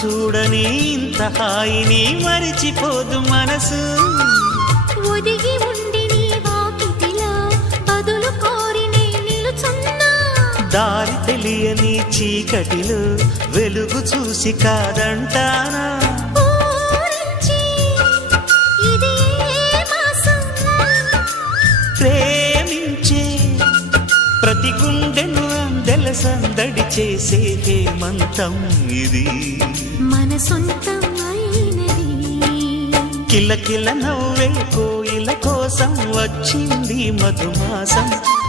చూడని ఇంత హాయిని మరిచిపోదు మనసు. ఒదిగి ఉండి నీ వాకిటిలో బదులు కోరి నే నిలుచున్నా. దారి తెలియని చీకటిలో వెలుగు చూసి కాదంటానా. ప్రేమించే ప్రతి గుండెను అందెల సందడి చేసే హేమంతం ఇది. మన సొంతం అయినది. కిలకిల నవ్వే కోయిల కోసం వచ్చింది మధుమాసం.